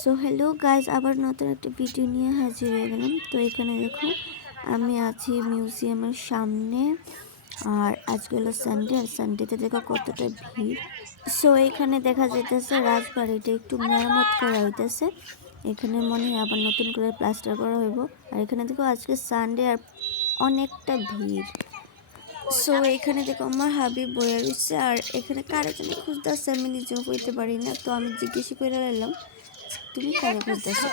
So hello guys, আবার নতুন একটা ভিডিও নিয়ে হাজির হয়ে গেলাম। তো এখানে দেখো আমি আছি মিউজিয়ামের সামনে, আর আজকে হলো সানডে, আর সানডেতে দেখো কতটা ভিড়। সো এখানে দেখা যাইতেছে রাজবাড়িটা একটু মেরামত করা হইতেছে। এখানে মনে হয় আবার নতুন করে প্লাস্টার করা হইব। আর এখানে দেখো আজকে সানডে আর অনেকটা ভিড়। সো এখানে দেখো আমার হাবিব বইয়া রয়েছে, আর এখানে কারে জানি খুঁজতেছে, আমি নিজেও কইতে পারি না। তো আমি জিজ্ঞেস করে নিলাম, তুমি কারে খুঁজতেছো?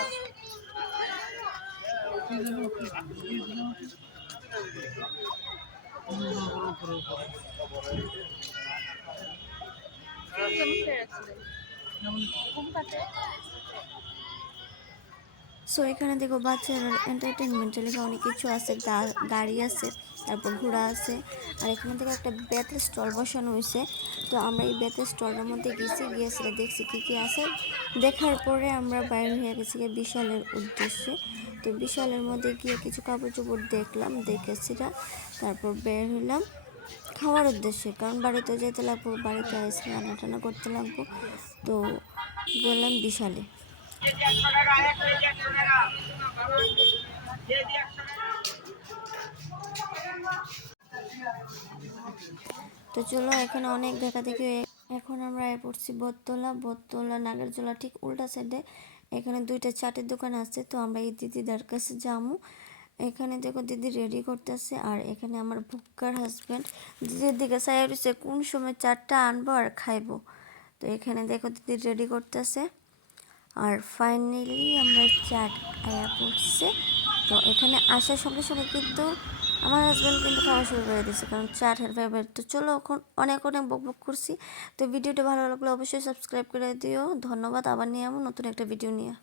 সো এখানে দেখো বাচ্চারা এন্টারটেনমেন্টের লেগে অনেক কিছু আছে, গাড়ি আছে, তারপর ঘোড়া আছে। আর এখানে থেকে একটা বেতের স্টল বসানো হয়েছে। তো আমরা এই বেতের স্টলের মধ্যে গিয়েছিলাম, দেখছি কি কি আছে। দেখার পরে আমরা বাইরে হয়ে গেছি বিশালের উদ্দেশ্যে। তো বিশালের মধ্যে গিয়ে কিছু কাপড় চোপড় দেখলাম, দেখেছিলাম, তারপর বের হলাম খাওয়ার উদ্দেশ্যে, কারণ বাড়িতে যেতে লাগবো, বাড়িতে এসে রান্না টান্না করতে লাগবো। তো গেলাম বিশালে। তো চলো, এখানে অনেক দেখা দেখি। এখন আমরা পড়ছি বটতলা নাগেরজোলা ঠিক উল্টা সাইডে। এখানে দুইটা চাটের দোকান আছে। তো আমরা এই দিদিদার কাছে যাবো। এখানে দেখো দিদি রেডি করতেছে, আর এখানে আমার বুক্কার হাজব্যান্ড দিদির দিকে চাই রয়েছে কোন সময় চাটটা আনবো আর খাইবো। তো এখানে দেখো দিদি রেডি করতেছে, আর ফাইনালি আমরা চাট আয়া পড়ছে। তো এখানে আসার সঙ্গে সঙ্গে কিন্তু আমার হাজব্যান্ড কিন্তু খাওয়া শুরু করে দিয়েছে, কারণ চাট হের ফেভারিট। তো চলো, এখন অনেক বক বক করছি। তো ভিডিওটা ভালো লাগলে অবশ্যই সাবস্ক্রাইব করে দিও। ধন্যবাদ। আবার নিয়ে নতুন একটা ভিডিও নিয়ে।